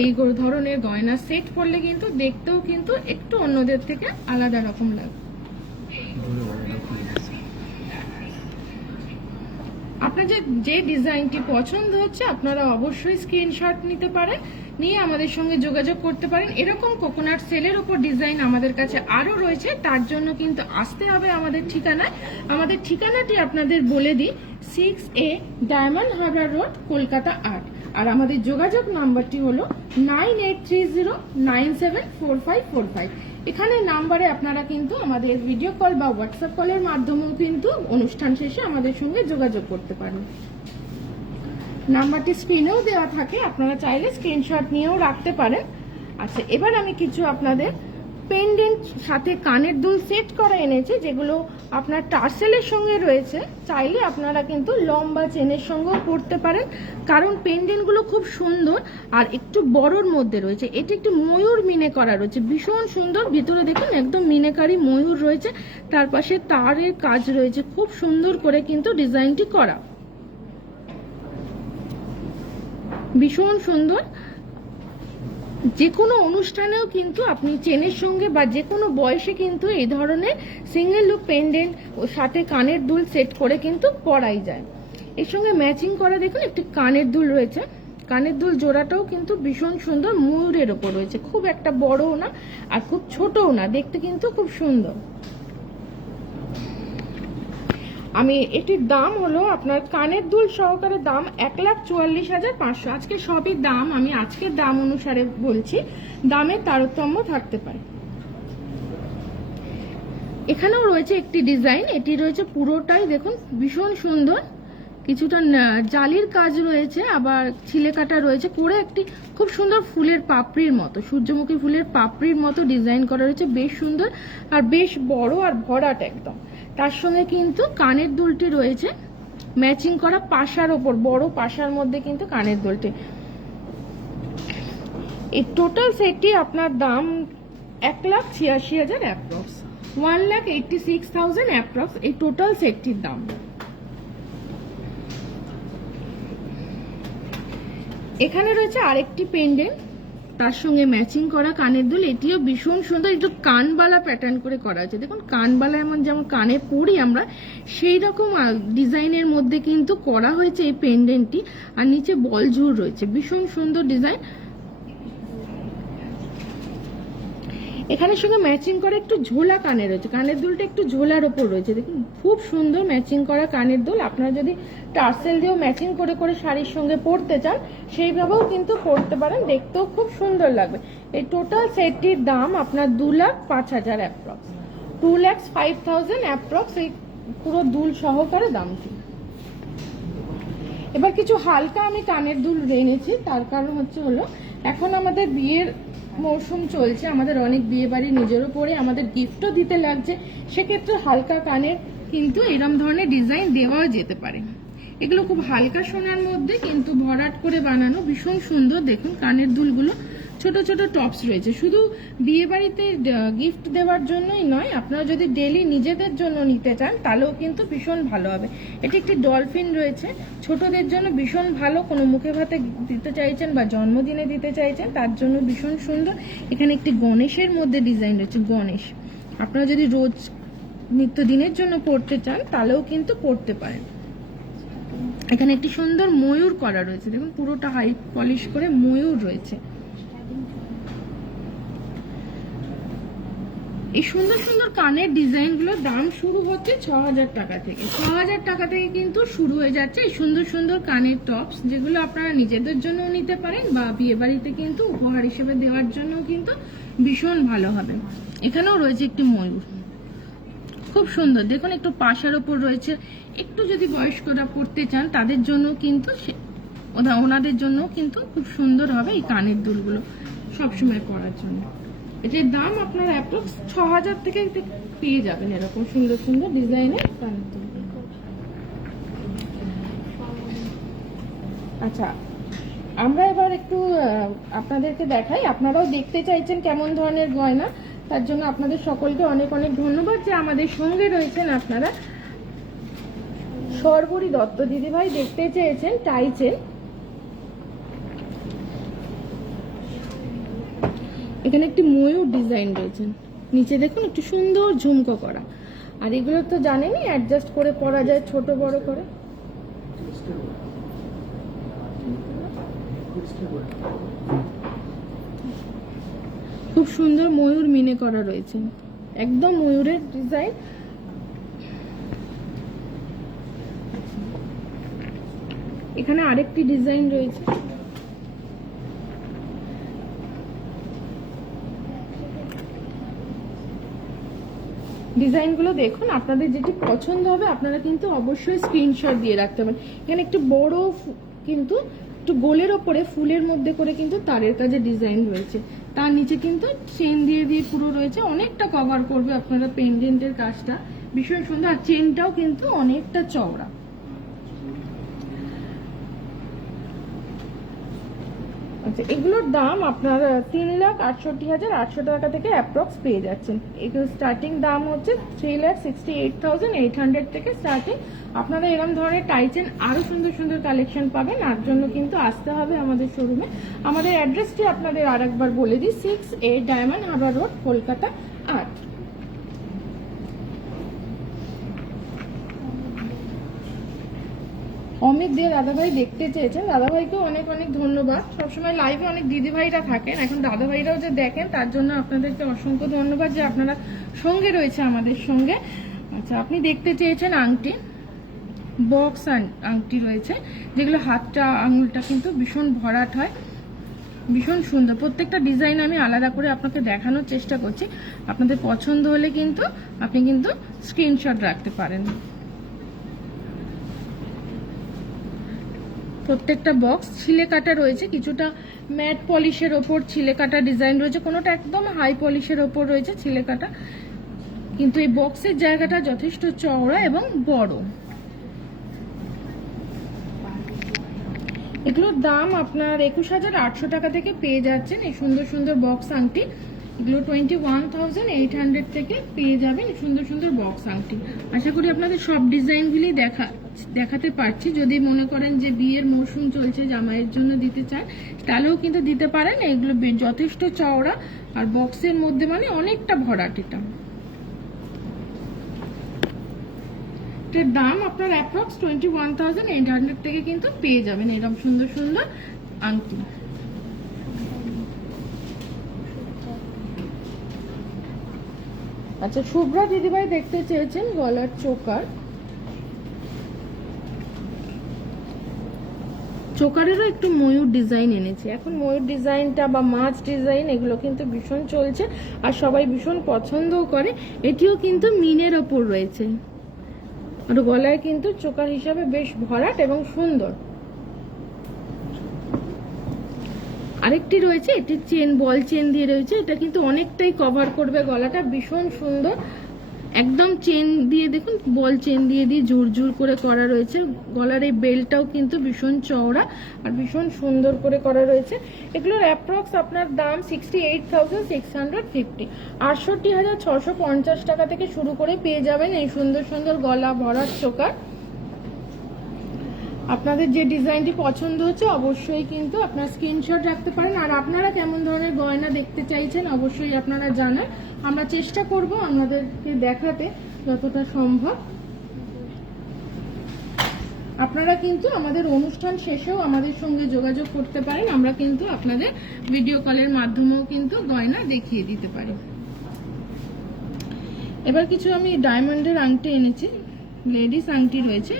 এই ধরনের গয়না সেট করলে কিন্তু দেখতেও কিন্তু একটু অন্যদের থেকে আলাদা রকম লাগে। আপনাদের যে ডিজাইনটি পছন্দ হচ্ছে আপনারা অবশ্যই স্ক্রিনশট নিতে পারেন, নিয়ে আমাদের সঙ্গে যোগাযোগ করতে পারেন। এরকম কোকোনাট সেলের উপর ডিজাইন আমাদের কাছে আরো রয়েছে, তার জন্য কিন্তু আসতে হবে আমাদের ঠিকানায়। আমাদের ঠিকানাটি আপনাদের বলে দিই, 6A Diamond Harbour Road, Kolkata 8। আর আমাদের যোগাযোগ নাম্বারটি হলো 9830974545। এখানে নাম্বারে আপনারা কিন্তু আমাদের ভিডিও কল বা হোয়াটসঅ্যাপ কলের মাধ্যমেও কিন্তু অনুষ্ঠান শেষে আমাদের সঙ্গে যোগাযোগ করতে পারেন। নাম্বারটি স্ক্রিনেও দেওয়া থাকে, আপনারা চাইলে স্ক্রিনশট নিয়েও রাখতে পারেন। আচ্ছা, এবার আমি কিছু আপনাদের পেন্ডেন্ট সাথে কানের দুল সেট করা এনেছি, যেগুলো আপনার টার্সেলের সঙ্গে রয়েছে। চাইলে আপনারা কিন্তু লম্বা চেনের সঙ্গেও পরতে পারেন, কারণ পেন্ডেন্টগুলো খুব সুন্দর আর একটু বড়র মধ্যে রয়েছে। এটি একটি ময়ূর মিনে করা রয়েছে, ভীষণ সুন্দর। ভিতরে দেখুন একদম মিনেকারি ময়ূর রয়েছে, তার পাশে তারের কাজ রয়েছে, খুব সুন্দর করে কিন্তু ডিজাইনটি করা, ভীষণ সুন্দর। যে কোনো অনুষ্ঠানেও কিন্তু আপনি চেনের সঙ্গে বা যে কোনো বয়সে কিন্তু এই ধরনের সিঙ্গেল লুক পেন্ডেন্ট ও সাথে কানের দুল সেট করে কিন্তু পরাই যায়। এর সঙ্গে ম্যাচিং করা দেখুন একটি কানের দুল রয়েছে, কানের দুল জোড়াটাও কিন্তু ভীষণ সুন্দর, ময়ূরের ওপর রয়েছে, খুব একটা বড়ও না আর খুব ছোটও না, দেখতে কিন্তু খুব সুন্দর। আমি এটির দাম হলো আপনার কানের দুল সহকারে দাম 1,44,500। আজকে সবই দাম আমি আজকের দাম অনুসারে বলছি, দামের তারতম্য থাকতে পারে। এখানেও রয়েছে একটি ডিজাইন, এটি রয়েছে পুরোটাই দেখুন ভীষণ সুন্দর, কিছুটা জালির কাজ রয়েছে, আবার ছিলে কাটা রয়েছে করে একটি খুব সুন্দর ফুলের পাপড়ির মতো, সূর্যমুখী ফুলের পাপড়ির মতো ডিজাইন করা রয়েছে, বেশ সুন্দর আর বেশ বড় আর ভরাট একদম। তার সঙ্গে কিন্তু কানের দুলটি রয়েছে ম্যাচিং করা পাশার ওপর, বড় পাশার মধ্যে কিন্তু কানের দুলটি। এই টোটাল সেটটি আপনার দাম 1,86,000 অ্যাপ্রক্স, 1,86,000 অ্যাপ্রক্স এই টোটাল সেটটির দাম। এখানে রয়েছে আরেকটি পেন্ডেন্ট, তার সঙ্গে ম্যাচিং করা কানের দুল, এটিও ভীষণ সুন্দর, একটু কানবালা প্যাটার্ন করে করা হয়েছে। দেখুন কানবালা এমন যেমন কানে পরি আমরা, সেই রকম ডিজাইনের মধ্যে কিন্তু করা হয়েছে এই পেন্ডেন্টটি, আর নিচে বল ঝুর রয়েছে, ভীষণ সুন্দর ডিজাইন। এখানের সঙ্গে ম্যাচিং করা একটু ঝোলা কানের রয়েছে, কানের দুলটা একটু ঝোলার ওপর রয়েছে, দেখুন খুব সুন্দর ম্যাচিং করা কানের দুল। আপনারা যদি টার্সেল দিয়েও ম্যাচিং করে করে শাড়ির সঙ্গে পরতে চান সেইভাবেও কিন্তু পরতে পারেন, দেখতেও খুব সুন্দর লাগবে। এই টোটাল সেটটির দাম আপনার 2,05,000 অ্যাপ্রক্স, 2,05,000 অ্যাপ্রক্স এই পুরো দুল সহকারে দামটি। এবার কিছু হালকা আমি কানের দুল এনেছি, তার কারণ হলো এখন আমাদের বিয়ের মৌসুম চলছে, আমাদের অনেক বিয়ে বাড়ি নিজেরও পরে আমাদের গিফটও দিতে লাগছে, সেক্ষেত্রে হালকা কানের কিন্তু এরম ধরনের ডিজাইন দেওয়া যেতে পারে। এগুলো খুব হালকা সোনার মধ্যে কিন্তু ভরাট করে বানানো, ভীষণ সুন্দর। দেখুন কানের দুলগুলো ছোট ছোট টপস রয়েছে, শুধু বিয়ে বাড়িতে গিফট দেওয়ার জন্যই নয়, আপনারা যদি ডেলি নিজেদের জন্য নিতে চান তাহলেও কিন্তু ভীষণ ভালো হবে। এটি একটি ডলফিন রয়েছে, ছোটদের জন্য ভীষণ ভালো, কোনো মুখে ভাতে দিতে চাইছেন বা জন্মদিনে দিতে চাইছেন তার জন্য ভীষণ সুন্দর। এখানে একটি গণেশের মধ্যে ডিজাইন রয়েছে, গণেশ আপনারা যদি রোজ নিত্যদিনের জন্য পড়তে চান তাহলেও কিন্তু পড়তে পারেন। এখানে একটি সুন্দর ময়ূর করা রয়েছে, দেখুন পুরোটা হাই পলিশ করে ময়ূর রয়েছে। এই সুন্দর সুন্দর কানের ডিজাইনগুলোর দাম শুরু হচ্ছে 6,000 টাকা থেকে, 6,000 টাকা থেকে কিন্তু শুরু হয়ে যাচ্ছে এই সুন্দর সুন্দর কানের টপস, যেগুলো আপনারা নিজেদের জন্য নিতে পারেন বা বিয়ে বাড়িতে কিন্তু উপহার হিসেবে দেওয়ার জন্য কিন্তু ভীষণ ভালো হবে। এখানেও রয়েছে একটি ময়ূর, খুব সুন্দর, দেখুন একটু পাশার ওপর রয়েছে। একটু যদি বয়স্করা পড়তে চান তাদের জন্য কিন্তু ওনাদের জন্য কিন্তু খুব সুন্দর হবে এই কানের দুলগুলো সবসময় পরার জন্য। এটার দাম আপনার অ্যাপ্রক্স 6,000 থেকে পেয়ে যাবেন এরকম সুন্দর সুন্দর ডিজাইনের কানের দুল। আচ্ছা, আমরা এবার একটু আপনাদেরকে দেখাই, আপনারাও দেখতে চাইছেন কেমন ধরনের গয়না, তার জন্য আপনাদের সকলকে অনেক অনেক ধন্যবাদ যে আমাদের সঙ্গে রয়েছেন। আপনারা সর্বরী দত্ত দিদিভাই দেখতে চেয়েছেন টাই চেন, এখানে একটি ময়ূর ডিজাইন রয়েছে, নিচে দেখুন একটু সুন্দর ঝুমকো করা। আর এগুলো তো জানেনই অ্যাডজাস্ট করে পরা যায় ছোট বড় করে। খুব সুন্দর ময়ূর মিনে করা রয়েছে, একদম ময়ূরের ডিজাইন। এখানে আরেকটি ডিজাইন রয়েছে, ডিজাইনগুলো দেখুন, আপনাদের যেটি পছন্দ হবে আপনারা কিন্তু অবশ্যই স্ক্রিনশট দিয়ে রাখতে পারেন। এখানে একটু বড় কিন্তু একটু গোলের ওপরে ফুলের মধ্যে করে কিন্তু তারের কাজে ডিজাইন রয়েছে, তার নিচে কিন্তু চেন দিয়ে দিয়ে পুরো রয়েছে, অনেকটা কভার করবে আপনারা পেন্ডেন্টের কাজটা, ভীষণ সুন্দর। আর চেনটাও কিন্তু অনেকটা চওড়া। আচ্ছা, এগুলোর দাম আপনার 3,68,800 টাকা থেকে অ্যাপ্রক্স পেয়ে যাচ্ছেন। এগুলো স্টার্টিং দাম হচ্ছে 3,68,800 থেকে স্টার্টিং। আপনারা এরকম ধরনের টাইচেন আরো সুন্দর সুন্দর কালেকশন পাবেন, তার জন্য কিন্তু আসতে হবে আমাদের শোরুমে। আমাদের অ্যাড্রেসটি আপনাদের আরেকবার বলে দিই, 6A Diamond Harbour Road, Kolkata 8। Amit Dey দাদাভাই দেখতে চেয়েছেন, দাদাভাইকেও অনেক অনেক ধন্যবাদ। সবসময় লাইভে অনেক দিদিভাইরা থাকেন, এখন দাদাভাইরাও যে দেখেন তার জন্য আপনাদেরকে অসংখ্য ধন্যবাদ যে আপনারা সঙ্গে রয়েছে আমাদের সঙ্গে। আচ্ছা, আপনি দেখতে চেয়েছেন আংটি, বক্স আংটি রয়েছে, যেগুলো হাতটা আঙুলটা কিন্তু ভীষণ ভরাট হয়, ভীষণ সুন্দর। প্রত্যেকটা ডিজাইন আমি আলাদা করে আপনাকে দেখানোর চেষ্টা করছি, আপনাদের পছন্দ হলে কিন্তু আপনি কিন্তু স্ক্রিনশট রাখতে পারেন। প্রত্যেকটা বক্স ছিলে কাটা রয়েছে, কিছুটা ম্যাট পলিশের ওপর ছিলে কাটা ডিজাইন রয়েছে, কোনোটা একদম হাই পলিশের ওপর রয়েছে ছিলে কাটা, কিন্তু এই বক্সের জায়গাটা যথেষ্ট চওড়া এবং বড়। এগুলোর দাম আপনার 21,800 টাকা থেকে পেয়ে যাচ্ছেন এই সুন্দর সুন্দর বক্স আংটি। এগুলো 21,800 থেকে পেয়ে যাবেন সুন্দর সুন্দর বক্স আংটি। আশা করি আপনাদের সব ডিজাইনগুলি দেখাতে পারছি। যদি মনে করেন যে বিয়ের মৌসুম চলছে, জামাইয়ের জন্য দিতে চান, তাহলেও কিন্তু দিতে পারেন। এগুলো যথেষ্ট চওড়া আর বক্সের মধ্যে মানে অনেকটা ভরাট। এটার দাম আপনার অ্যাপ্রক্স 21,800 থেকে কিন্তু পেয়ে যাবেন এরকম সুন্দর সুন্দর আংটি। আচ্ছা, শুভ্রা দিদিভাই দেখতে চেয়েছেন গলার চোকার, চোকারেরও একটু ময়ূর ডিজাইন এনেছে। এখন ময়ূর ডিজাইনটা বা মাছ ডিজাইন এগুলো কিন্তু ভীষণ চলছে আর সবাই ভীষণ পছন্দও করে। এটিও কিন্তু মিনের ওপর রয়েছে আর গলায় কিন্তু চোকার হিসাবে বেশ ভরাট এবং সুন্দর। আরেকটি রয়েছে, এটি চেন, বল চেন দিয়ে রয়েছে, এটা কিন্তু অনেকটাই কভার করবে গলাটা, ভীষণ সুন্দর। একদম চেন দিয়ে দেখুন, বল চেন দিয়ে দিয়ে জোর জোর করে করা রয়েছে। গলার এই বেল্টটাও কিন্তু ভীষণ চওড়া আর ভীষণ সুন্দর করে করা রয়েছে। এগুলোর অ্যাপ্রক্স আপনার দাম 68,650, 68,650 টাকা থেকে শুরু করে পেয়ে যাবেন এই সুন্দর সুন্দর গলা ভরাট চোকার। আপনাদের যে ডিজাইনটি পছন্দ হচ্ছে অবশ্যই কিন্তু আপনার স্ক্রিনশট রাখতে পারেন। আর আপনারা কেমন ধরনের গয়না দেখতে চাইছেন অবশ্যই আপনারা জানান, আমরা চেষ্টা করব আপনাদেরকে দেখাতে যতটা সম্ভব। আপনারা কিন্তু আমাদের অনুষ্ঠান শেষেও আমাদের সঙ্গে যোগাযোগ করতে পারেন, আমরা কিন্তু আপনাদের ভিডিও কলের মাধ্যমেও কিন্তু গয়না দেখিয়ে দিতে পারি। এবার কিছু আমি ডায়মন্ডের আংটি এনেছি, লেডিস আংটি রয়েছে,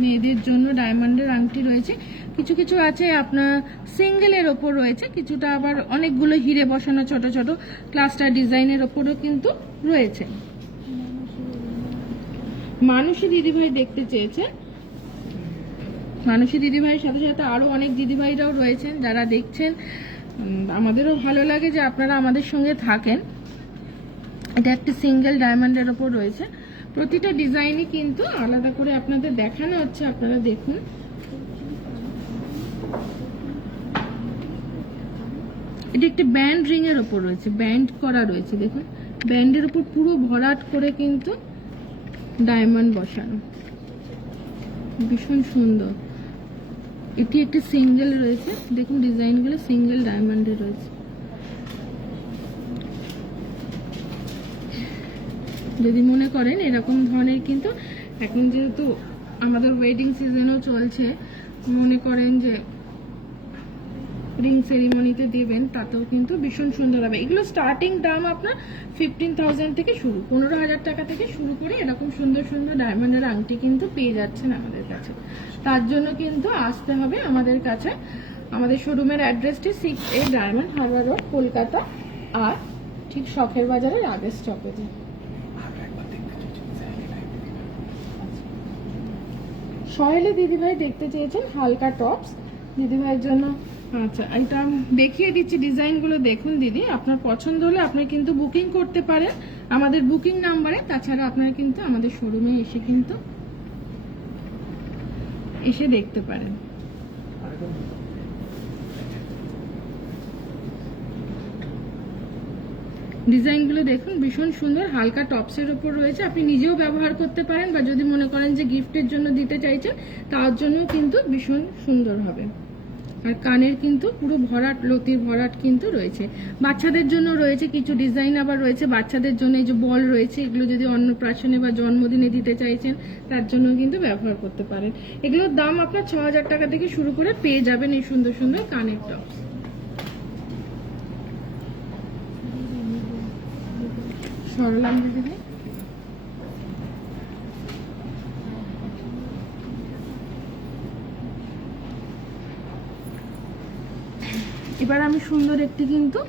মেয়েদের জন্য ডায়মন্ডের আংটি রয়েছে। কিছু কিছু আছে আপনার সিঙ্গেলের ওপর রয়েছে, কিছুটা আবার অনেকগুলো হিরে বসানো ছোট ছোট ক্লাস্টার ডিজাইনের ওপরও কিন্তু রয়েছে। মানুষী দিদিভাই দেখতে চেয়েছে, মানুষী দিদিভাইয়ের সাথে সাথে আরো অনেক দিদিভাইরাও রয়েছেন যারা দেখছেন। আমাদেরও ভালো লাগে যে আপনারা আমাদের সঙ্গে থাকেন। এটা একটা সিঙ্গেল ডায়মন্ডের ওপর রয়েছে, প্রতিটা ডিজাইনই কিন্তু আলাদা করে আপনাদের দেখানো হচ্ছে, আপনারা দেখুন। এটা একটা ব্যান্ড রিং এর ওপর রয়েছে, ব্যান্ড করা রয়েছে, দেখুন ব্যান্ডের উপর পুরো ভরাট করে কিন্তু ডায়মন্ড বসানো, ভীষণ সুন্দর। এটি একটি সিঙ্গেল রয়েছে, দেখুন ডিজাইনগুলো সিঙ্গেল ডায়মন্ডের রয়েছে। যদি মনে করেন এরকম ধরনের, কিন্তু এখন যেহেতু আমাদের ওয়েডিং সিজনও চলছে, মনে করেন যে রিং সেরিমনিতে দেবেন, তাতেও কিন্তু ভীষণ সুন্দর হবে। এগুলো স্টার্টিং দাম আপনার 15,000 থেকে শুরু, 15,000 টাকা থেকে শুরু করে এরকম সুন্দর সুন্দর ডায়মন্ডের আংটি কিন্তু পেয়ে যাচ্ছেন আমাদের কাছে। তার জন্য কিন্তু আসতে হবে আমাদের কাছে। আমাদের শোরুমের অ্যাড্রেসটি 6A Diamond Harbour Road, Kolkata, আর ঠিক শখের বাজারের আগের স্টপেজে। সহেলি দিদিভাই দেখতে চেয়েছেন হালকা টপস দিদিভাইয়ের জন্য। আচ্ছা, এটা দেখিয়ে দিচ্ছি ডিজাইনগুলো, দেখুন দিদি, আপনার পছন্দ হলে আপনি কিন্তু বুকিং করতে পারেন আমাদের বুকিং নাম্বারে। তাছাড়া আপনারা কিন্তু আমাদের শোরুমে এসে দেখতে পারেন। ডিজাইনগুলো দেখুন, ভীষণ সুন্দর, হালকা টপসের ওপর রয়েছে। আপনি নিজেও ব্যবহার করতে পারেন, বা যদি মনে করেন যে গিফটের জন্য দিতে চাইছেন তার জন্য কিন্তু ভীষণ সুন্দর হবে। আর কানের কিন্তু পুরো ভরাট, লতির ভরাট কিন্তু রয়েছে। বাচ্চাদের জন্য রয়েছে কিছু ডিজাইন, আবার রয়েছে বাচ্চাদের জন্য এই যে বল রয়েছে, এগুলো যদি অন্নপ্রাশনে বা জন্মদিনে দিতে চাইছেন তার জন্য কিন্তু ব্যবহার করতে পারেন। এগুলোর দাম আপনার 6,000 টাকা থেকে শুরু করে পেয়ে যাবেন এই সুন্দর সুন্দর কানের টপস। সরলাম দিদি, এবার আমি সুন্দর একটি কিন্তু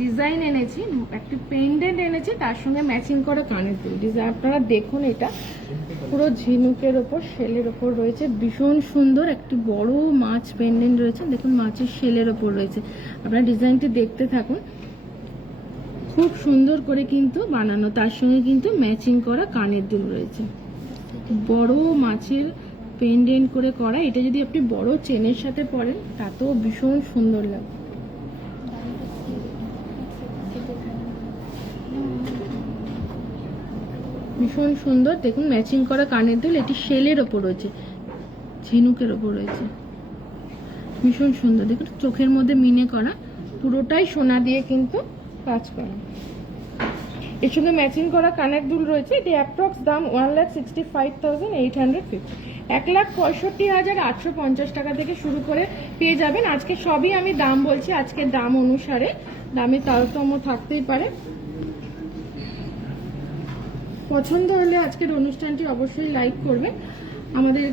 ডিজাইন এনেছি, একটি পেন্ডেন্ট এনেছি, তার সঙ্গে ম্যাচিং করা কানের দুল ডিজাইন। আপনারা দেখুন, এটা পুরো ঝিনুকের ওপর শেলের ওপর রয়েছে, ভীষণ সুন্দর একটি বড় মাছ পেন্ডেন্ট রয়েছে। দেখুন মাছের শেলের ওপর রয়েছে। আপনারা ডিজাইনটি দেখতে থাকুন, খুব সুন্দর করে কিন্তু বানানো, তার সঙ্গে কিন্তু ম্যাচিং করা কানের দুল রয়েছে, বড় মাছের পেন্ডেন্ট করে করা। এটা যদি আপনি বড় চেনের সাথে পরেন তাতেও ভীষণ সুন্দর লাগে। ভীষণ সুন্দর, দেখুন ম্যাচিং করা কানের দুল, এটি শেলের ওপর রয়েছে, ঝিনুকের ওপর রয়েছে, ভীষণ সুন্দর। দেখুন চোখের মধ্যে মিনে করা, পুরোটাই সোনা দিয়ে কিন্তু কাজ করা। এর সঙ্গে ম্যাচিং করা কানের দুল রয়েছে। এটি অ্যাপ্রক্স দাম 1,65,850, 1,65,850 টাকা থেকে শুরু করে পেয়ে যাবেন। আজকে সবই আমি দাম বলছি, আজকের দাম অনুসারে, দামে তারতম্য থাকতেই পারে। পছন্দ হলে আজকের অনুষ্ঠানটি অবশ্যই লাইক করবেন। আমাদের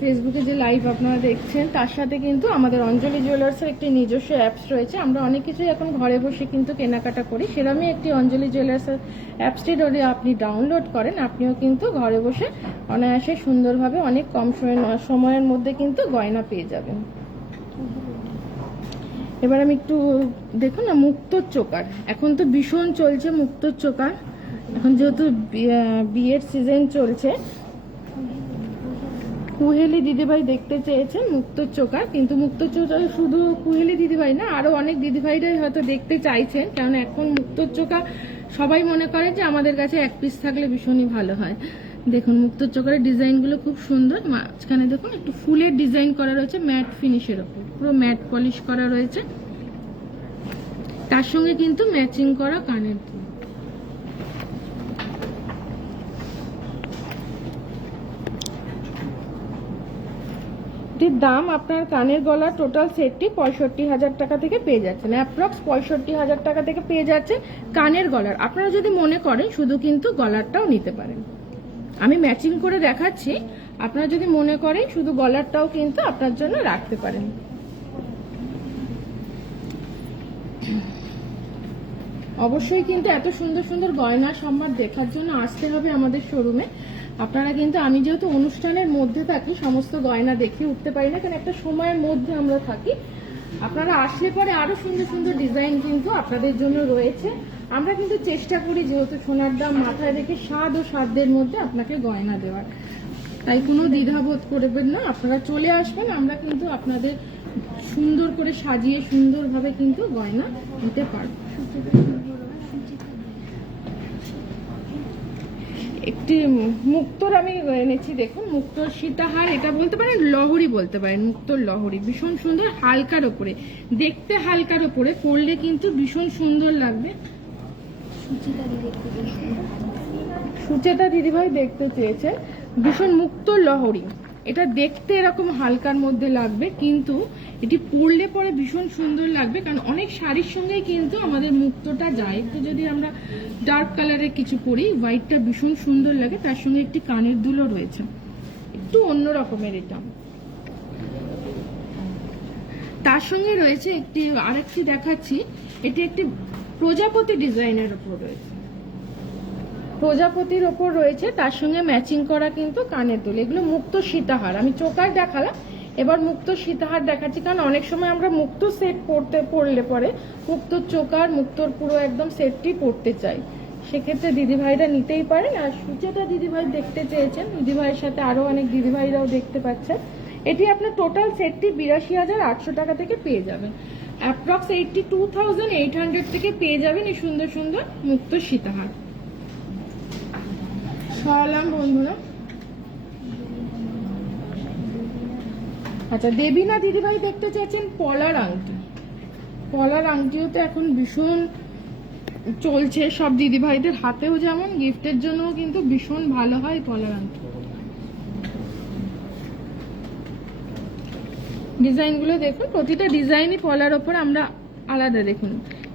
ফেসবুকে যে লাইভ আপনারা দেখছেন তার সাথে কিন্তু আমাদের অঞ্জলি জুয়েলার্সের একটি নিজস্ব অ্যাপস রয়েছে। আমরা অনেক কিছুই এখন ঘরে বসে কিন্তু কেনাকাটা করি, সেরকমই একটি অঞ্জলি জুয়েলার্সের অ্যাপসটি যদি আপনি ডাউনলোড করেন, আপনিও কিন্তু ঘরে বসে অনায়াসে সুন্দরভাবে অনেক কম সময়ের মধ্যে কিন্তু গয়না পেয়ে যাবেন। এবার আমি একটু দেখুন না, মুক্তোর চোকার এখন তো ভীষণ চলছে। মুক্তোর চোকার এখন যেহেতু বিয়ের সিজন চলছে, কুহেলি দিদিভাই দেখতে চেয়েছেন মুক্তোর চোকার, কিন্তু মুক্তোর চোকার শুধু কুহেলি দিদিভাই না, আরো অনেক দিদিভাইরাই হয়তো দেখতে চাইছেন, কারণ এখন মুক্তোর চোকা সবাই মনে করে যে আমাদের কাছে এক পিস থাকলে ভীষণই ভালো হয়। দেখুন মুক্তোর চোকারের ডিজাইনগুলো খুব সুন্দর, মাঝখানে দেখুন একটু ফুলের ডিজাইন করা রয়েছে, ম্যাট ফিনিশের ওপর পুরো ম্যাট পলিশ করা রয়েছে, তার সঙ্গে কিন্তু ম্যাচিং করা কানের দুল। দাম আপনার কানের গলা টোটাল সেটটি 65,000 টাকা থেকে পেয়ে যাচ্ছেন, অ্যাপ্রক্স 65,000 টাকা থেকে পেয়ে যাচ্ছেন কানের গলার। আপনারা যদি মনে করেন শুধু কিন্তু গলারটাও নিতে পারেন, আমি ম্যাচিং করে দেখাচ্ছি। আপনারা যদি মনে করেন শুধু গলারটাও কিন্তু আপনার জন্য রাখতে পারেন। অবশ্যই কিন্তু এত সুন্দর সুন্দর গয়না সম্ভার দেখার জন্য আসতে হবে আমাদের শোরুমে। আপনারা কিন্তু, আমি যেহেতু অনুষ্ঠানের মধ্যে থাকি, সমস্ত গয়না দেখিয়ে উঠতে পারি না, কারণ একটা সময়ের মধ্যে আমরা থাকি। আপনারা আসলে পরে আরো সুন্দর সুন্দর ডিজাইন কিন্তু আপনাদের জন্য রয়েছে। আমরা কিন্তু চেষ্টা করি যেহেতু সোনার দাম মাথায় রেখে স্বাদ ও সাধ্যের মধ্যে আপনাকে গয়না দেওয়ার, তাই কোনো দ্বিধাবোধ করবেন না, আপনারা চলে আসবেন, আমরা কিন্তু আপনাদের সুন্দর করে সাজিয়ে সুন্দরভাবে কিন্তু গয়না দিতে পারবো। একটি মুক্তোর আমি এনেছি, দেখুন মুক্তোর সীতাহার, এটা বলতে পারেন লহরি বলতে পারেন, মুক্তোর লহরি, ভীষণ সুন্দর, হালকার ওপরে, দেখতে হালকার ওপরে, পরলে কিন্তু ভীষণ সুন্দর লাগবে। সুচেতা দিদিভাই দেখতে চেয়েছেন ভীষণ মুক্ত লহরী। এটা দেখতে এরকম হালকার মধ্যে লাগবে, কিন্তু এটি পরলে পরে ভীষণ সুন্দর লাগবে, কারণ অনেক শাড়ির সঙ্গেই কিন্তু আমাদের মুক্তটা যায়। একটু যদি আমরা ডার্ক কালারের কিছু পরি, হোয়াইটটা ভীষণ সুন্দর লাগে। তার সঙ্গে একটি কানের দুলও রয়েছে, একটু অন্য রকমের এটা। তার সঙ্গে রয়েছে একটি আরেকটি দেখাচ্ছি, এটি একটি প্রজাপতি ডিজাইনের উপর রয়েছে, প্রজাপতির ওপর রয়েছে, তার সঙ্গে ম্যাচিং করা কিন্তু কানের দুল। এগুলো মুক্ত সীতাহার, আমি চোকার দেখালাম, এবার মুক্ত সীতাহার দেখাচ্ছি। কারণ অনেক সময় আমরা মুক্ত সেট পরলে পরে মুক্ত চোকার, মুক্তর পুরো একদম সেটটি পরতে চাই, সেক্ষেত্রে দিদিভাইরা নিতেই পারেন। আর সুচেতা দিদিভাই দেখতে চেয়েছেন, দিদিভাইয়ের সাথে আরো অনেক দিদিভাইরাও দেখতে পাচ্ছেন। এটি আপনার টোটাল সেটটি 82,800 টাকা থেকে পেয়ে যাবেন, অ্যাপ্রক্স 82,800 থেকে পেয়ে যাবেন এই সুন্দর সুন্দর মুক্ত সীতাহার। সরালাম বন্ধুরা। আচ্ছা, দেবীনা দিদিভাই দেখতে চাইছেন পলার আংটি। পলার আংটিও তো এখন ভীষণ চলছে সব দিদিভাইদের হাতেও, যেমন গিফটের জন্য কিন্তু ভীষণ ভালো হয় পলার আংটি। ডিজাইনগুলো দেখুন, প্রতিটা ডিজাইনই পলার ওপর আমরা আলাদা দেখুন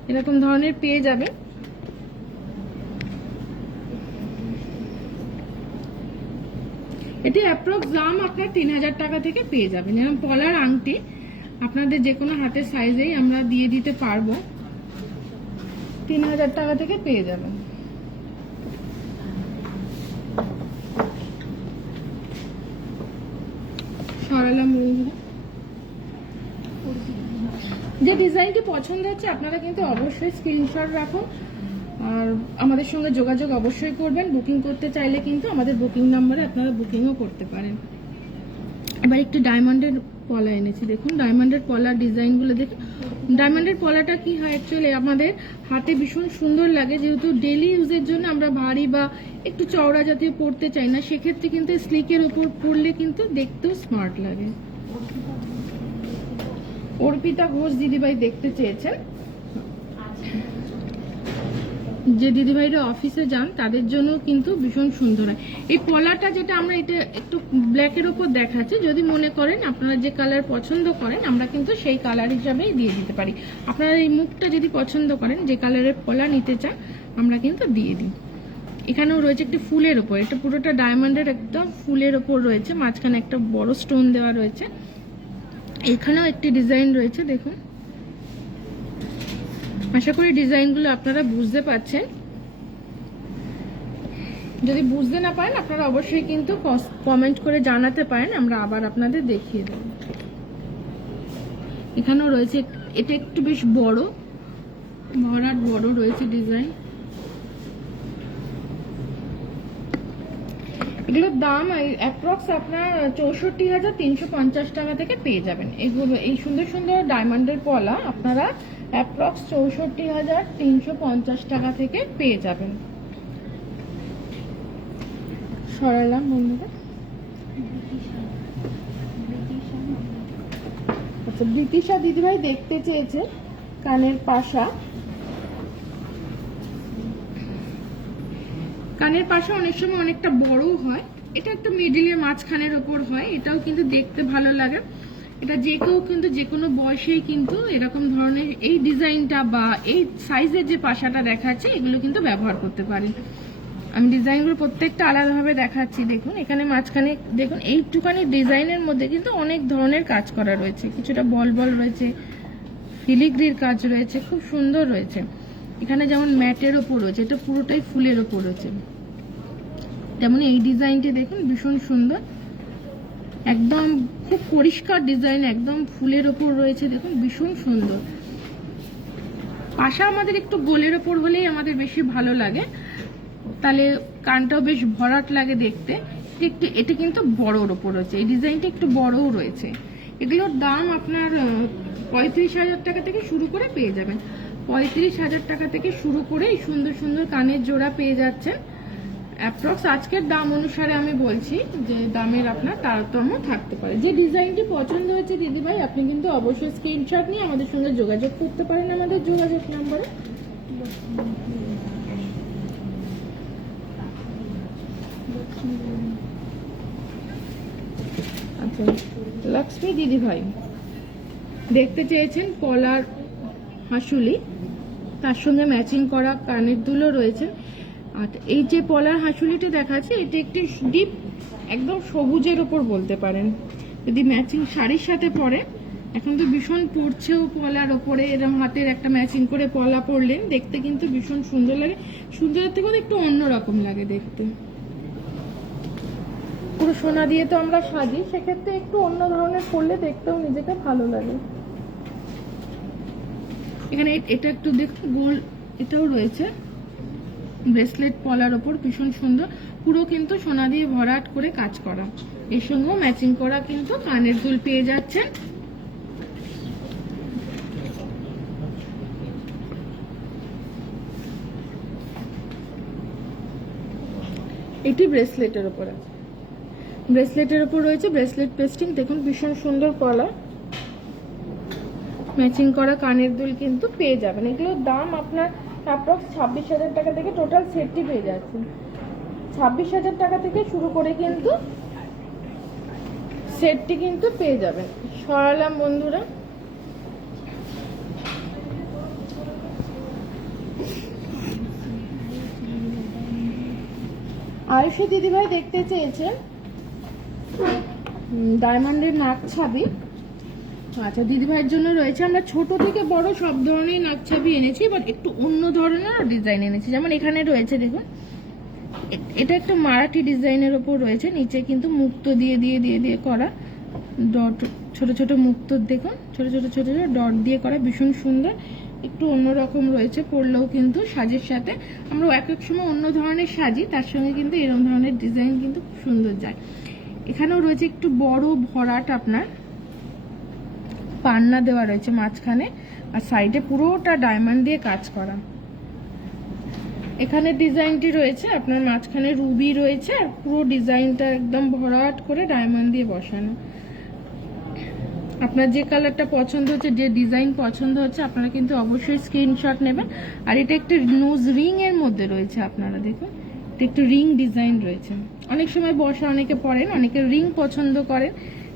এরকম ধরনের পেয়ে যাবে। এটি অ্যাপ্রক্স দাম আপনার 3,000 টাকা থেকে পেয়ে যাবেন। এরকম পলার আংটি আপনাদের যে কোনো হাতের সাইজেই আমরা দিয়ে দিতে পারবো, 3,000 টাকা থেকে পেয়ে যাবেন। সরালাম বন্ধুরা। যে ডিজাইনটি পছন্দ হচ্ছে আপনারা কিন্তু অবশ্যই স্ক্রিনশট রাখুন, আর আমাদের সঙ্গে যোগাযোগ অবশ্যই করবেন। বুকিং করতে চাইলে কিন্তু আমাদের বুকিং নাম্বারে আপনারা বুকিংও করতে পারেন। এবার একটু ডায়মন্ডের পলা এনেছি, দেখুন ডায়মন্ডের পলার ডিজাইনগুলো দেখুন। ডায়মন্ডের পলাটা কি হয়, অ্যাকচুয়ালি আমাদের হাতে ভীষণ সুন্দর লাগে, যেহেতু ডেলি ইউজের জন্য আমরা ভারী বা একটু চওড়া জাতীয় পরতে চাই না, সেক্ষেত্রে কিন্তু স্লিকের ওপর পরলে কিন্তু দেখতেও স্মার্ট লাগে। অর্পিতা ঘোষ দিদিভাই দেখতে চেয়েছেন, যে দিদিভাইরা অফিসে যান তাদের জন্য কিন্তু ভীষণ সুন্দর হয় এই পলাটা। যেটা আমরা এটা একটু ব্ল্যাকের ওপর দেখাচ্ছি, যদি মনে করেন আপনারা যে কালার পছন্দ করেন আমরা কিন্তু সেই কালার হিসাবেই দিয়ে দিতে পারি। আপনারা এই মুখটা যদি পছন্দ করেন, যে কালারের পলা নিতে চান আমরা কিন্তু দিয়ে দিই। এখানেও রয়েছে একটি ফুলের ওপর, এটা পুরোটা ডায়মন্ডের একটা ফুলের ওপর রয়েছে, মাঝখানে একটা বড় স্টোন দেওয়া রয়েছে। এখানেও একটি ডিজাইন রয়েছে দেখুন। আশা করি ডিজাইনগুলো আপনারা বুঝতে পারছেন। যদি বুঝতে না পারেন আপনারা অবশ্যই কিন্তু কমেন্ট করে জানাতে পারেন, আমরা আবার আপনাদের দেখিয়ে দেব। এখানেও রয়েছে, এটা একটু বেশ বড়, ভরাট বড় রয়েছে ডিজাইন। এগুলোর দাম অ্যাপ্রক্স আপনার 64,350 টাকা থেকে পেয়ে যাবেন। এগুলো এই সুন্দর সুন্দর ডায়মন্ডের পলা আপনারা অ্যাপ্রক্স 64,350 টাকা থেকে পেয়ে যাবেন। সরালাম বন্ধুরা। আচ্ছা, ব্রিটিশা দিদিভাই দেখতে চেয়েছে কানের পাশা। কানের পাশা অনেক সময় অনেকটা বড় হয়, এটা একটা মিডিলের মাঝখানের ওপর হয়, এটাও কিন্তু দেখতে ভালো লাগে। এটা যে কেউ কিন্তু যে কোনো বয়সেই কিন্তু এরকম ধরনের এই ডিজাইনটা বা এই সাইজের যে পাশাটা দেখাচ্ছে এগুলো কিন্তু ব্যবহার করতে পারেন। আমি ডিজাইনগুলো প্রত্যেকটা আলাদাভাবে দেখাচ্ছি। দেখুন এখানে মাঝখানে দেখুন এইটুখানি ডিজাইনের মধ্যে কিন্তু অনেক ধরনের কাজ করা রয়েছে, কিছুটা বল বল রয়েছে, ফিলিগ্রির কাজ রয়েছে, খুব সুন্দর রয়েছে। এখানে যেমন ম্যাটের ওপর রয়েছে, এটা পুরোটাই ফুলের ওপর রয়েছে। যেমন এই ডিজাইনটি দেখুন ভীষণ সুন্দর, একদম খুব পরিষ্কার ডিজাইন, একদম ফুলের ওপর রয়েছে, দেখুন ভীষণ সুন্দর। পাশা আমাদের একটু গোলের ওপর হলেই আমাদের বেশি ভালো লাগে, তাহলে কানটাও বেশ ভরাট লাগে দেখতে। এটা কিন্তু বড়োর ওপর রয়েছে, এই ডিজাইনটা একটু বড়ও রয়েছে। এগুলোর দাম আপনার 35,000 টাকা থেকে শুরু করে পেয়ে যাবেন। 35,000 টাকা থেকে শুরু করে এই সুন্দর সুন্দর কানের জোড়া পেয়ে যাচ্ছেন। অ্যাপ্রক্স আজকের দাম অনুসারে আমি বলছি যে দামের আপনার তারতম্য থাকতে পারে। যে ডিজাইনটি পছন্দ হয়েছে দিদিভাই আপনি কিন্তু অবশ্যই স্ক্রিনশট নিয়ে আমাদের সঙ্গে যোগাযোগ করতে পারেন আমাদের যোগাযোগ নাম্বারে। আচ্ছা, লক্ষ্মী দিদি ভাই দেখতে চেয়েছেন পলার হাসুলি, তার সঙ্গে ম্যাচিং করা কানের দুলও রয়েছে। আর এই যে পলার হাসুলিটা দেখাচ্ছে, এটা একটি ডিপ একদম সবুজের ওপর বলতে পারেন, যদি ম্যাচিং শাড়ির সাথে পরে, এখন তো ভীষণ পড়ছেও পলার ওপরে, এরকম হাতের একটা ম্যাচিং করে পলা পরলেন, দেখতে কিন্তু ভীষণ সুন্দর লাগে। সুন্দরের থেকে একটু অন্যরকম লাগে দেখতে। পুরো সোনা দিয়ে তো আমরা সাজি, সেক্ষেত্রে একটু অন্য ধরনের পরলে দেখতেও নিজেকে ভালো লাগে। এখানে এটা একটু দেখুন, গোল এটাও রয়েছে, ব্রেসলেট পলার ওপর ভীষণ সুন্দর, পুরো কিন্তু সোনা দিয়ে ভরাট করে কাজ করা। এর সঙ্গেও ম্যাচিং করা কিন্তু কানের দুল পেয়ে যাচ্ছেন। এটি ব্রেসলেটের ওপর আছে, ব্রেসলেটের ওপর রয়েছে ব্রেসলেট পেস্টিং, দেখুন ভীষণ সুন্দর পলা, ম্যাচিং করা কানের দুল কিন্তু পেয়ে যাবেন। এগুলোর দাম আপনার অ্যাপ্রক্স 26,000 টাকা থেকে টোটাল সেটটি পেয়ে যাচ্ছে। 26,000 টাকা থেকে শুরু করে কিন্তু সেটটি কিন্তু পেয়ে যাবেন। সরালাম বন্ধুরা। আয়ুষী দিদিভাই দেখতে চেয়েছেন ডায়মন্ডের নাক ছাবি। আচ্ছা, দিদিভাইয়ের জন্য রয়েছে, আমরা ছোট থেকে বড় সব ধরনের নাক ছাবি এনেছি, বাট একটু অন্য ধরনের ডিজাইন এনেছি। যেমন এখানে রয়েছে দেখুন, এটা একটা মারাঠি ডিজাইনের ওপর রয়েছে, নিচে কিন্তু মুক্তো দিয়ে দিয়ে দিয়ে দিয়ে করা ডট, ছোট ছোট মুক্ত দেখুন, ছোট ছোট ছোট ছোট ডট দিয়ে করা, ভীষণ সুন্দর, একটু অন্যরকম রয়েছে। পরলেও কিন্তু সাজের সাথে আমরা এক এক সময় অন্য ধরনের সাজি, তার সঙ্গে কিন্তু এরকম ধরনের ডিজাইন কিন্তু খুব সুন্দর যায়। এখানেও রয়েছে একটু বড় ভরাট, আপনার পান্না দেওয়া রয়েছে মাঝখানে, আর সাইডে পুরোটা ডায়মন্ড দিয়ে কাজ করা। এখানে ডিজাইনটি রয়েছে আপনার মাঝখানে রুবি রয়েছে, আর পুরো ডিজাইনটা একদম ভরাট করে ডায়মন্ড দিয়ে বসানো। আপনার যে কালারটা পছন্দ হচ্ছে, যে ডিজাইন পছন্দ হচ্ছে, আপনারা কিন্তু অবশ্যই স্ক্রিনশট নেবেন। আর এটা একটা নোজ রিং এর মধ্যে রয়েছে, আপনারা দেখুন এটা একটু রিং ডিজাইন রয়েছে। অনেক সময় বসা অনেকে পরেন, অনেকে রিং পছন্দ করেন,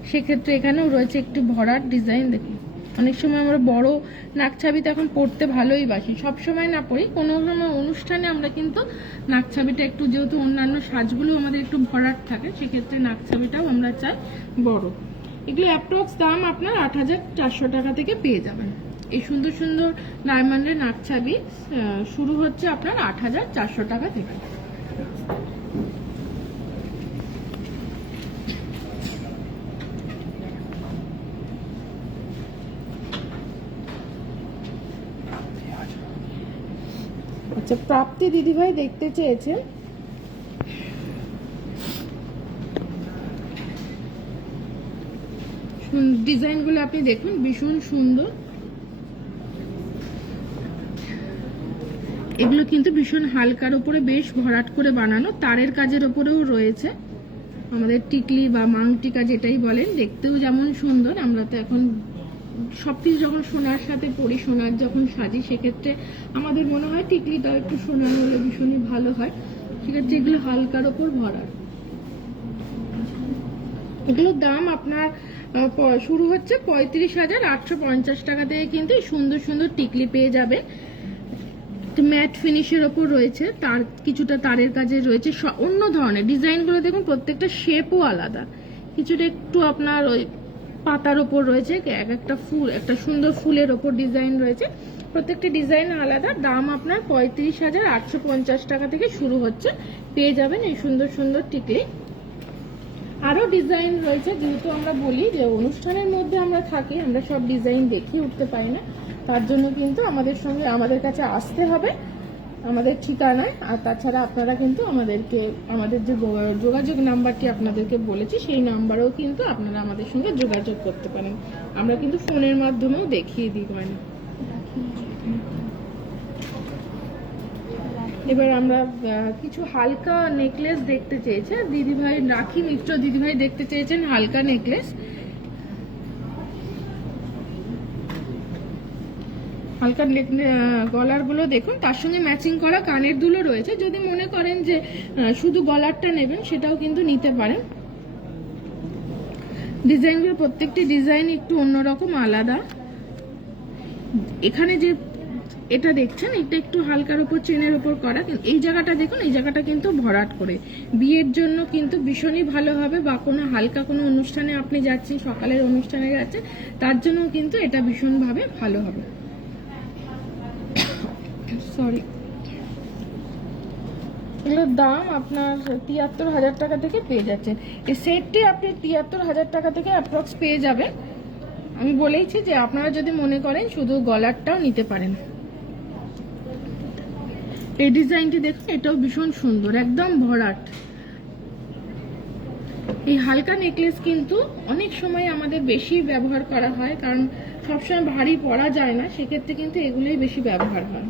সেক্ষেত্রে এখানেও রয়েছে একটু ভরাট ডিজাইন। দেখুন অনেক সময় আমরা বড় নাকছাবিটা এখন পরতে ভালোই বাসি, সব সময় না পরি, কোনো সময় অনুষ্ঠানে আমরা কিন্তু নাকছাবিটা একটু, যেহেতু অন্যান্য সাজগুলো আমাদের একটু ভরাট থাকে, সেক্ষেত্রে নাকছাবিটাও আমরা চাই বড়। এগুলো অ্যাপ্রক্স দাম আপনার 8,400 টাকা থেকে পেয়ে যাবেন। এই সুন্দর সুন্দর ডায়মন্ডের নাকছাবি শুরু হচ্ছে আপনার 8,400 টাকা থেকে। আচ্ছা, প্রাপ্তি দিদিভাই দেখতে চেয়েছেন ডিজাইনগুলো, আপনি দেখুন ভীষণ সুন্দর। এগুলো কিন্তু ভীষণ হালকার উপরে বেশ ভরাট করে বানানো, তারের কাজের উপরেও রয়েছে আমাদের টিকলি বা মাংটিকা যেটাই বলেন, দেখতেও যেমন সুন্দর। আমরা তো এখন সবকিছু যখন সোনার সাথে পরি, সোনার যখন সাজি, সেক্ষেত্রে আমাদের মনে হয় টিকলিটাও একটু সোনার হলে ভীষণই ভালো হয়, সেক্ষেত্রে এগুলো হালকার ওপর ভরাট। এগুলোর দাম আপনার শুরু হচ্ছে 35,850 টাকা থেকে কিন্তু সুন্দর সুন্দর টিকলি পেয়ে যাবে। ম্যাট ফিনিশের ওপর রয়েছে, তার কিছুটা তারের কাজে রয়েছে, অন্য ধরনের ডিজাইনগুলো দেখুন, প্রত্যেকটা শেপও আলাদা, কিছুটা একটু আপনার ওই পাতার ওপর রয়েছে, এক একটা ফুল, একটা সুন্দর ফুলের ওপর ডিজাইন রয়েছে, প্রত্যেকটা ডিজাইন আলাদা। দাম আপনার 35,850 টাকা থেকে শুরু হচ্ছে, পেয়ে যাবেন এই সুন্দর সুন্দর টিকলি। আরো ডিজাইন রয়েছে, যেহেতু আমরা বলি যে অনুষ্ঠানের মধ্যে আমরা থাকি, আমরা সব ডিজাইন দেখিয়ে উঠতে পারি না, তার জন্য কিন্তু আমাদের কাছে আসতে হবে আমাদের ঠিকানায়। আর তাছাড়া আপনারা কিন্তু আমাদের যে যোগাযোগ নাম্বারটি আপনাদেরকে বলেছি, সেই নাম্বারেও কিন্তু আপনারা আমাদের সঙ্গে যোগাযোগ করতে পারেন, আমরা কিন্তু ফোনের মাধ্যমেও দেখিয়ে দিই। মানে এবার আমরা কিছু হালকা নেকলেস দেখতে চেয়েছে দিদিভাই, রাখি মিত্র দিদিভাই দেখতে চেয়েছেন হালকা নেকলেস। হালকা গলার গুলো দেখুন, তার সঙ্গে ম্যাচিং করা কানের দুলও রয়েছে। যদি মনে করেন যে শুধু গলারটা নেবেন সেটাও কিন্তু নিতে পারেন। ডিজাইনগুলো প্রত্যেকটি ডিজাইন একটু অন্যরকম আলাদা। এখানে যে এটা দেখছেন এটা একটু হালকার উপর চেনের উপর করা, এই জায়গাটা দেখুন, এই জায়গাটা কিন্তু ভরাট করে। বিয়ের জন্য কিন্তু ভীষণই ভালো হবে, বা কোনো হালকা কোনো অনুষ্ঠানে আপনি যাচ্ছেন, সকালের অনুষ্ঠানে যাচ্ছেন, তার জন্য কিন্তু এটা ভীষণভাবে ভালো হবে। সরি, এগুলোর দাম আপনার ৭৩,০০০ টাকা থেকে পেয়ে যাচ্ছেন। এই সেটটি আপনি ৭৩,০০০ টাকা থেকে অ্যাপ্রক্স পেয়ে যাবেন। আমি বলেইছি যে আপনারা যদি মনে করেন শুধু গলারটাও নিতে পারেন। এই ডিজাইনটি দেখুন, এটাও ভীষণ সুন্দর, একদম ভরাট। এই হালকা নেকলেস কিন্তু অনেক সময় আমাদের বেশি ব্যবহার করা হয়, কারণ সবসময় ভারী পরা যায় না, সেক্ষেত্রে কিন্তু এগুলোই বেশি ব্যবহার হয়।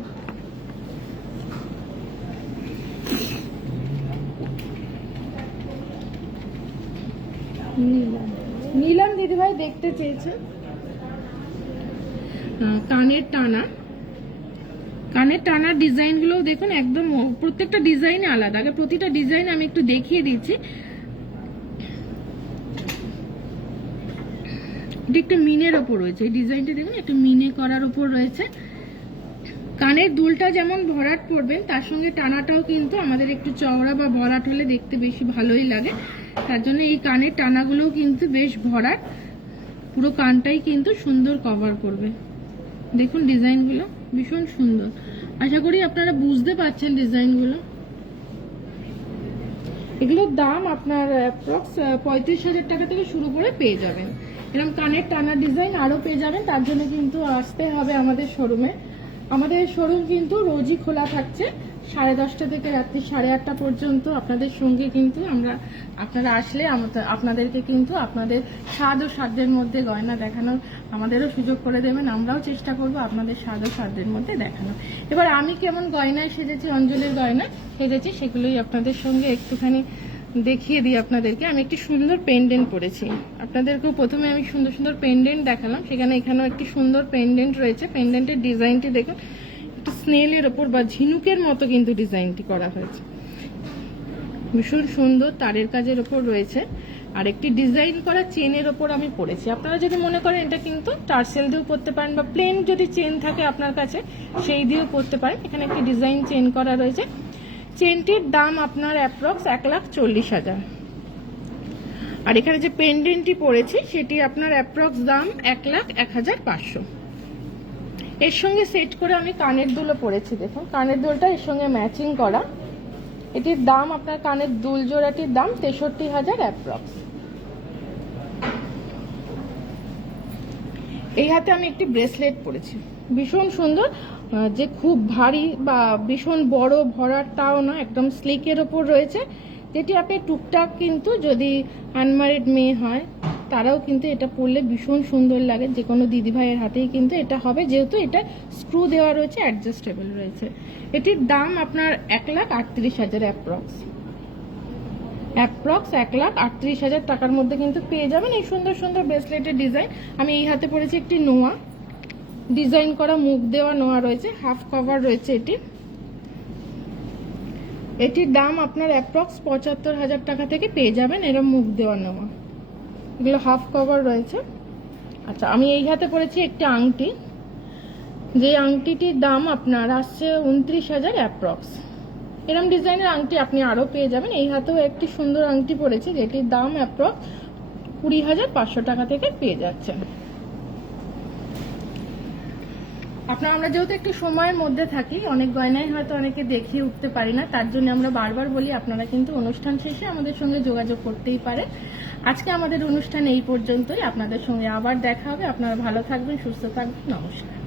নীলাম দিদিভাই দেখতে চেয়েছে কানের টানা। কানের টানার ডিজাইন গুলো দেখুন, একদম প্রত্যেকটা ডিজাইন আলাদা। আগে প্রতিটা ডিজাইন আমি একটু দেখিয়ে দিচ্ছি। এটা একটা মিনের ওপর রয়েছে, এই ডিজাইনটা দেখুন, একটা মিনে করার উপর রয়েছে। কানের দুলটা যেমন ভরাট করবেন, তার সঙ্গে টানাটাও কিন্তু আমাদের একটু চওড়া বা ভরাট হলে দেখতে বেশি ভালোই লাগে। তার জন্য এই কানের টানাগুলোও কিন্তু বেশ ভরাট, পুরো কানটাই কিন্তু সুন্দর কভার করবে। দেখুন ডিজাইনগুলো ভীষণ সুন্দর। আশা করি আপনারা বুঝতে পারছেন ডিজাইনগুলো। এগুলোর দাম আপনার অ্যাপ্রক্স ৩৫,০০০ টাকা থেকে শুরু করে পেয়ে যাবেন। এরকম কানের টানা ডিজাইন আরো পেয়ে যাবেন। তার জন্য কিন্তু আসতে হবে আমাদের শোরুমে। আমাদের শোরুম কিন্তু রোজই খোলা থাকছে 10:30 থেকে রাত্রি 8:30 পর্যন্ত। আপনাদের সঙ্গে কিন্তু আপনারা আসলে আপনাদেরকে কিন্তু আপনাদের স্বাদ ও সাধ্যের মধ্যে গয়না দেখানোর আমাদেরও সুযোগ করে দেবেন। আমরাও চেষ্টা করব আপনাদের স্বাদ ও সাধ্যের মধ্যে দেখানো। এবার আমি কেমন গয়নায় সেজেছি, অঞ্জলির গয়না সেজেছি, সেগুলোই আপনাদের সঙ্গে একটুখানি দেখিয়ে দিই আপনাদেরকে। আমি একটি সুন্দর পেন্ডেন্ট পরেছি, আপনাদেরকেও প্রথমে আমি সুন্দর সুন্দর পেন্ডেন্ট দেখালাম। সেখানে এখানেও একটি সুন্দর পেন্ডেন্ট রয়েছে। পেন্ডেন্টের ডিজাইনটি দেখুন, একটু স্নেলের ওপর বা ঝিনুকের মতো কিন্তু ডিজাইনটি করা হয়েছে, ভীষণ সুন্দর তারের কাজের ওপর রয়েছে। আর একটি ডিজাইন করা চেনের ওপর আমি পরেছি। আপনারা যদি মনে করেন এটা কিন্তু টার্সেল দিয়েও পরতে পারেন, বা প্লেন যদি চেন থাকে আপনার কাছে সেই দিয়েও পরতে পারেন। এখানে একটি ডিজাইন চেন করা রয়েছে। চেনটির দাম আপনার অ্যাপ্রক্স ১,৪০,০০০। আর এখানে যে পেন্ডেন্টটি পড়েছি সেটি আপনার অ্যাপ্রক্স দাম ১,০১,৫০০। এর সঙ্গে সেট করে আমি কানের দুলও পরেছি। দেখুন কানের দুলটা এর সঙ্গে ম্যাচিং করা। এটির দাম আপনার কানের দুল জোড়াটির দাম ৬৩,০০০ অ্যাপ্রক্স। এই হাতে আমি একটি ব্রেসলেট পরেছি, ভীষণ সুন্দর, যে খুব ভারী বা ভীষণ বড় ভরাটাও না, একদম স্লিকের ওপর রয়েছে। যেটি আপনি টুকটাক কিন্তু যদি আনম্যারিড মেয়ে হয় তারাও কিন্তু এটা পরলে ভীষণ সুন্দর লাগে। যে কোনো দিদিভাইয়ের হাতেই কিন্তু এটা হবে, যেহেতু এটা স্ক্রু দেওয়া রয়েছে, অ্যাডজাস্টেবল রয়েছে। এটির দাম আপনার ১,৩৮,০০০ অ্যাপ্রক্স। ১,৩৮,০০০ টাকার মধ্যে কিন্তু পেয়ে যাবেন এই সুন্দর সুন্দর ব্রেসলেটের ডিজাইন। আমি এই হাতে পরেছি একটি নোয়া, ডিজাইন করা মুখ দেওয়া নোয়া রয়েছে, হাফ কভার রয়েছে এটি। এটির দাম আপনার অ্যাপ্রক্স ৭৫,০০০ টাকা থেকে পেয়ে যাবেন এরকম মুখ দেওয়া নোয়া। এগুলো হাফ কভার রয়েছে। আচ্ছা, আমি এই হাতে পরেছি একটি আংটি, যে আংটিটির দাম আপনার আসছে ২৯,০০০ অ্যাপ্রক্স। এরকম ডিজাইনের আংটি আপনি আরও পেয়ে যাবেন। এই হাতেও একটি সুন্দর আংটি পরেছি, যেটির দাম অ্যাপ্রক্স ২০,৫০০ টাকা থেকে পেয়ে যাচ্ছেন। আমরা যেহেতু একটু সময়ের মধ্যে থাকি, অনেক গয়নাই হয়তো অনেকে দেখিয়ে উঠতে পারি না, তার জন্য আমরা বারবার বলি আপনারা কিন্তু অনুষ্ঠান শেষে আমাদের সঙ্গে যোগাযোগ করতেই পারে। আজকে আমাদের অনুষ্ঠান এই পর্যন্তই। আপনাদের সঙ্গে আবার দেখা হবে। আপনারা ভালো থাকবেন, সুস্থ থাকবেন। নমস্কার।